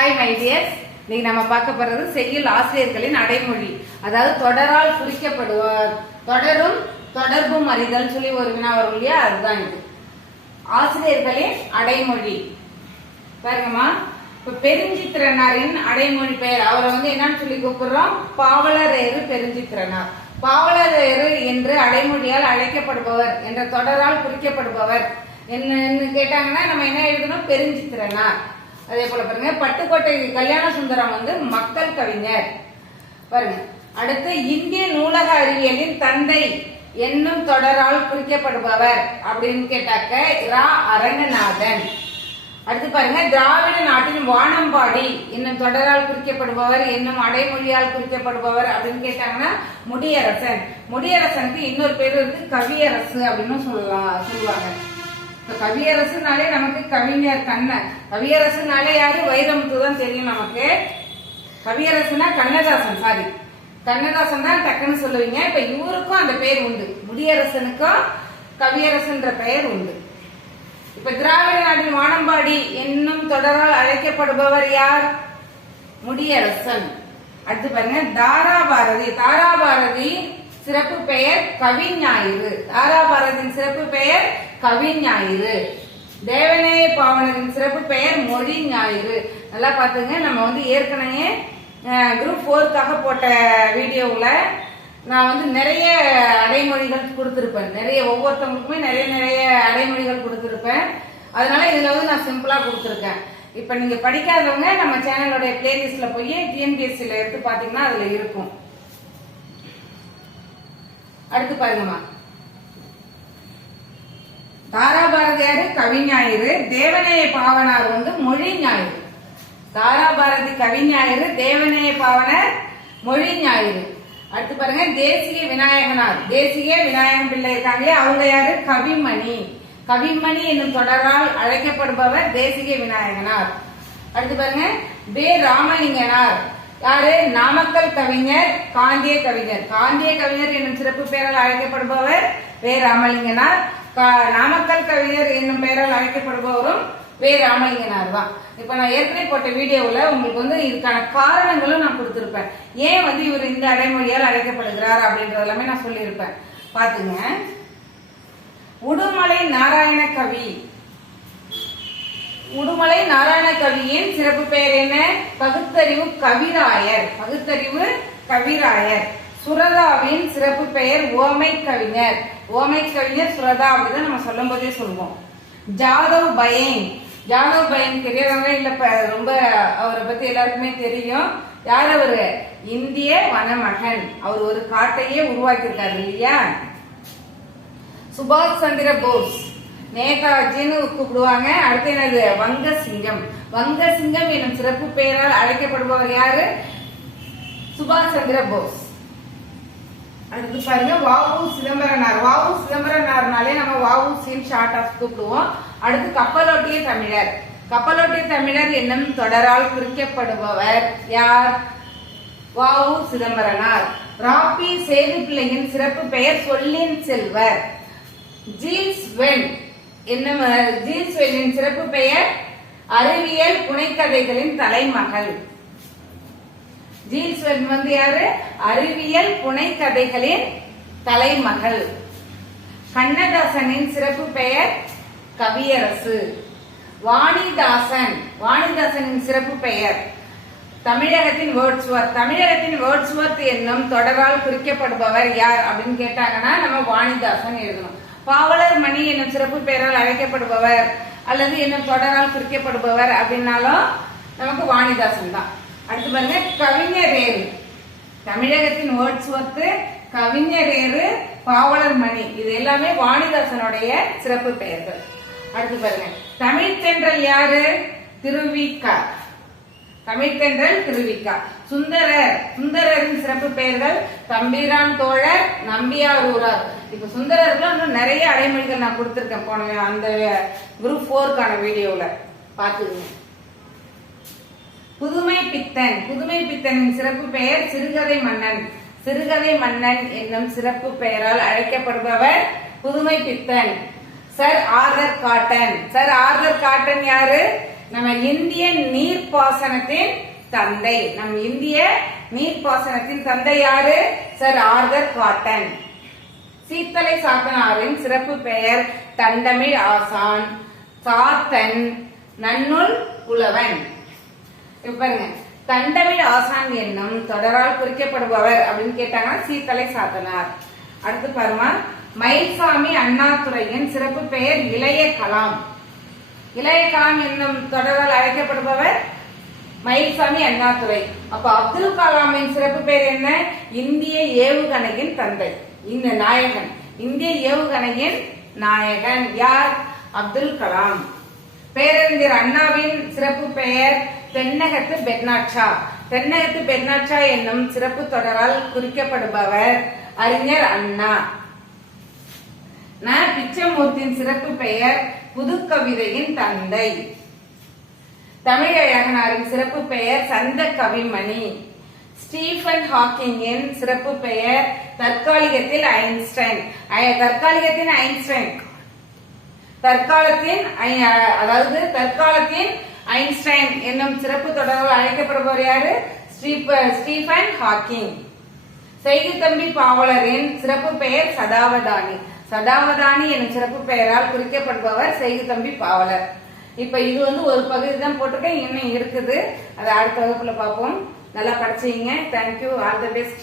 Hi my tears இன்னைக்கு நம்ம பார்க்க போறது செய்யுள் ஆசிரியர்களின் அடைமொழி. அதாவது தொடரால் குறிக்கப்படுவார் தொடரும் தொடர்பும் அறிதல் சொல்லி ஒரு வினா வரும் இல்லையா? அதுதான் இது. ஆசிரியர்களின் அடைமொழி. பாருங்கம்மா. இப்ப பெருஞ்சித்திரனாரின் அடைமொழி பெயர். அவரை வந்து என்னன்னு சொல்லி கூப்பிடுறோம்? பாவலரேறு பெருஞ்சித்திரனார். பாவலரேறு என்று அடைமொழியால் அழைக்கப்படுபவர் என்ற தொடரால் குறிக்கப்படுபவர். என்ன கேட்டாங்கன்னா நம்ம என்ன எழுதணும்? பெருஞ்சித்திரனார். அதே போல பாருங்க பட்டுக்கோட்டை கல்யாண சுந்தரம் வந்து மக்கள் கவிஞர். பாருங்க அடுத்து இந்திய நூலக அறிவியலின் தந்தை என்னும் தொடரால் குறிக்கப்படுபவர் அப்படின்னு கேட்டாக்க ரா. அரங்கநாதன். அடுத்து பாருங்க திராவிட நாட்டின் வானம்பாடி என்னும் தொடரால் குறிக்கப்படுபவர் என்னும் அடைமொழியால் குறிக்கப்படுபவர் அப்படின்னு கேட்டாங்கன்னா முடியரசன். முடியரசனுக்கு இன்னொரு பேர் வந்து கவியரசு அப்படின்னு சொல்லலாம் சொல்லுவாங்க. கவியரசுனாலே நமக்கு கவிஞர் கண்ணன். கவியரசுனாலே யாரு? வைரமுத்து தான் தெரியும் நமக்கு. கவியரசுனா கண்ணதாசன் சாரி கண்ணதாசன் தான் டக்குன்னு சொல்லுவீங்க. இப்ப இவருக்கும் அந்த பெயர் உண்டு. முடியரசனுக்கும் கவியரசுன்ற பெயர் உண்டு. இப்ப திராவிட நாட்டின் வானம்பாடி என்னும் தொடரால் அழைக்கப்படுபவர் யார்? முடியரசன். அடுத்து பாருங்க தாராபாரதி. தாராபாரதி சிறப்பு பெயர் கவிஞாயிறு. தாராபாரதியின் சிறப்பு பெயர் கவிஞாயிறு தேவநேய பாவனரின் சிறப்பு பெயர் மொழி ஞாயிறு. நல்லா பாத்துங்க நம்ம வந்து ஏற்கனவே குரூப் ஃபோர்க்காக போட்ட வீடியோவில் நான் வந்து நிறைய அடைமொழிகள் கொடுத்துருப்பேன். நிறைய ஒவ்வொருத்தவங்களுக்குமே நிறைய நிறைய அடைமொழிகள் கொடுத்துருப்பேன். அதனால இதுல வந்து நான் சிம்பிளா கொடுத்துருக்கேன். இப்ப நீங்க படிக்காதவங்க நம்ம சேனலோட பிளேலிஸ்ட்ல போய் டிஎன்பிஎஸ்சியில் எடுத்து பாத்தீங்கன்னா அதுல இருக்கும். அடுத்து பாருங்கம்மா. தாராபாரதியாரு கவிஞாயிறு தேவநேய பாவனார் வந்து மொழி ஞாயிறு தாராபாரதி கவிஞாயிறு தேவநேய பாவனர் மொழி ஞாயிறு அடுத்து பாருங்க தேசிய விநாயகனார். தேசிய விநாயகன் பிள்ளை இருக்காங்களே அவங்க யாரு? கவிமணி. கவிமணி என்னும் தொடரால் அழைக்கப்படுபவர் தேசிய விநாயகனார். அடுத்து பாருங்க பே ராமலிங்கனார். யாரு? நாமக்கல் கவிஞர் காந்திய கவிஞர். காந்திய கவிஞர் என்னும் சிறப்பு பெயரால் அழைக்கப்படுபவர் வே. ராமலிங்கனார். நாமக்கல் கவிஞர் என்னும் பெயரால் அழைக்கப்படுபவரும் வே ராமலிங்கனார் தான் இப்ப நான் ஏற்கனவே போட்ட வீடியோவில் உங்களுக்கு வந்து இதுக்கான காரணங்களும் நான் கொடுத்துருப்பேன். ஏன் வந்து இவர் இந்த அடைமொழியால் அழைக்கப்படுகிறார் அப்படின்றது எல்லாமே நான் சொல்லியிருப்பேன். பாத்துங்க. உடுமலை நாராயண கவி. உடுமலை நாராயண கவியின் சிறப்பு பெயர் என்ன? பகுத்தறிவு கவிராயர். பகுத்தறிவு கவிராயர். சுரதாவின் சிறப்பு பெயர் ஓமை கவிஞர். ஓமை கவிஞர் சுரதா அப்படிதான் நம்ம சொல்லும் போதே சொல்லுவோம். ஜாதவ் பயன். ஜாதவ் பயன் தெரியறவங்க இல்ல ரொம்ப அவரை பத்தி எல்லாருக்குமே தெரியும். யார் அவரு? இந்திய வனமகன். அவர் ஒரு காட்டையே உருவாக்கியிருக்காரு இல்லையா? சுபாஷ் சந்திர போஸ். நேதாஜின்னு கூப்பிடுவாங்க. அடுத்து என்னது? வங்க சிங்கம் வங்க சிங்கம் எனும் சிறப்பு பெயரால் அழைக்கப்படுபவர் யாரு? சுபாஷ் சந்திர போஸ். அடுத்து பாருங்க வாவு சிதம்பரனார். வாவு சிதம்பரனார்னாலே நம்ம வாவு சீன் ஷார்ட் ஆஃப் கூப்பிடுவோம். அடுத்து கப்பலோட்டிய தமிழர். கப்பலோட்டிய தமிழர் என்னும் தொடரால் குறிக்கப்படுபவர் யார்? வாவு சிதம்பரனார். ராபி சேது பிள்ளையின் சிறப்பு பெயர் சொல்லின் செல்வர். ஜீல்ஸ் வென் என்னும் அஹ், ஜீல்ஸ் வென்னின் சிறப்பு பெயர் அறிவியல் புனைக்கதைகளின் தலைமகள். ஜீன்ஸ்வென் வந்து யாரு? அறிவியல் புனைக்கதைகளின் தலைமகள். கண்ணதாசனின் சிறப்பு பெயர் கவியரசு. வாணிதாசன் வாணிதாசனின் சிறப்பு பெயர் தமிழகத்தின் வேர்ட்ஸ்வர்த் தமிழகத்தின் வேர்ட்ஸ்வர்த் என்னும் தொடரால் குறிக்கப்படுபவர் யார் அப்படின்னு கேட்டாங்கன்னா நம்ம வாணிதாசன் எழுதணும். பாவலர் மணி என்னும் சிறப்பு பெயரால் அழைக்கப்படுபவர் அல்லது என்னும் தொடரால் குறிக்கப்படுபவர் அப்படின்னாலும் நமக்கு வாணிதாசன் தான். அடுத்து பாருங்க கவிஞரேறு. தமிழகத்தின் வேர்ட்ஸ்வர்த் கவிஞரேறு பாவலர் மணி. இது எல்லாமே வாணிதாசனுடைய சிறப்பு பெயர்கள். அடுத்து பாருங்க தமிழ் தென்றல் யாரு? திருவிக்கா தமிழ்த்தென்றல் திருவிக்கா சுந்தரர் சுந்தரரின் சிறப்பு பெயர்கள் தம்பிரான் தோழர் நம்பியாரூரார் இப்ப சுந்தரர்கள் இன்னும் நிறைய அடைமொழிகள் நான் கொடுத்துருக்கேன். போன அந்த குரூப் ஃபோர்க்கான வீடியோல பாத்துக்கங்க புதுமை பித்தன். புதுமை பித்தனின் சிறப்பு பெயர் சிறுகதை மன்னன். சிறுகதை மன்னன் என்னும் சிறப்பு பெயரால் அழைக்கப்படுபவர் Pudhumai Pithan. Sir Arthur Cotton. Sir Arthur Cotton யாரு? நம்ம இந்திய நீர்ப்பாசனத்தின் தந்தை. நம் இந்திய நீர்ப்பாசனத்தின் தந்தை யாரு? Sir Arthur Cotton. சீத்தலை சாத்தனாரின் சிறப்பு பெயர் தண்டமிழ் ஆசான். சாத்தன் நன்னுல் புலவன். பாருங்க. தண்டமிழ் ஆசான் என்னும் தொடரால் குறிக்கப்படுபவர் அப்படின்னு கேட்டாங்கன்னா சீத்தலை சாத்தனார் அடுத்து பாருமா. மயில்சாமி அண்ணாதுரையின் சிறப்பு பெயர் இளைய கலாம். இளைய கலாம் என்னும் தொடரால் அழைக்கப்படுபவர் மயில்சாமி அண்ணாதுரை. அப்ப அப்துல் கலாமின் சிறப்பு பெயர் என்ன? இந்திய ஏவுகணையின் தந்தை. இந்த நாயகன். இந்திய ஏவுகணையின் நாயகன் யார்? அப்துல் கலாம். பேரறிஞர் அண்ணாவின் சிறப்பு பெயர் தென்னகத்து பெர்னாட்சா. தென்னகத்து பெர்னாட்சா என்னும் சிறப்பு தொடரால் குறிக்கப்படுபவர் அறிஞர் அண்ணா. ந. பிச்சமூர்த்தியின் சிறப்பு பெயர் புதுக்கவிதையின் தந்தை. தமிழழகனாரின் சிறப்பு பெயர் சந்த கவிமணி ஸ்டீஃபன் ஹாக்கிங்கின் சிறப்பு பெயர் தற்காலிகத்தில் ஐன்ஸ்டைன். தற்காலிகத்தின் ஐன்ஸ்டைன். தற்காலத்தின் அதாவது தற்காலத்தின் ஐன்ஸ்டைன் என்னும் சிறப்பு தொடர்பு அழைக்கப்படுபவர் யாரு? Stephen Hawking. செய்குத்தம்பி பாவலரின் சிறப்பு பெயர் சதாவதானி. சதாவதானி எனும் சிறப்பு பெயரால் குறிக்கப்படுபவர் செய்குத்தம்பி பாவலர். இப்ப இது வந்து ஒரு பகுதி தான் போட்டிருக்கேன். இன்னும் இருக்குது. அதை அடுத்த வகுப்புல பார்ப்போம். நல்லா படிச்சீங்க தேங்க்யூ ஆல் தி பெஸ்ட்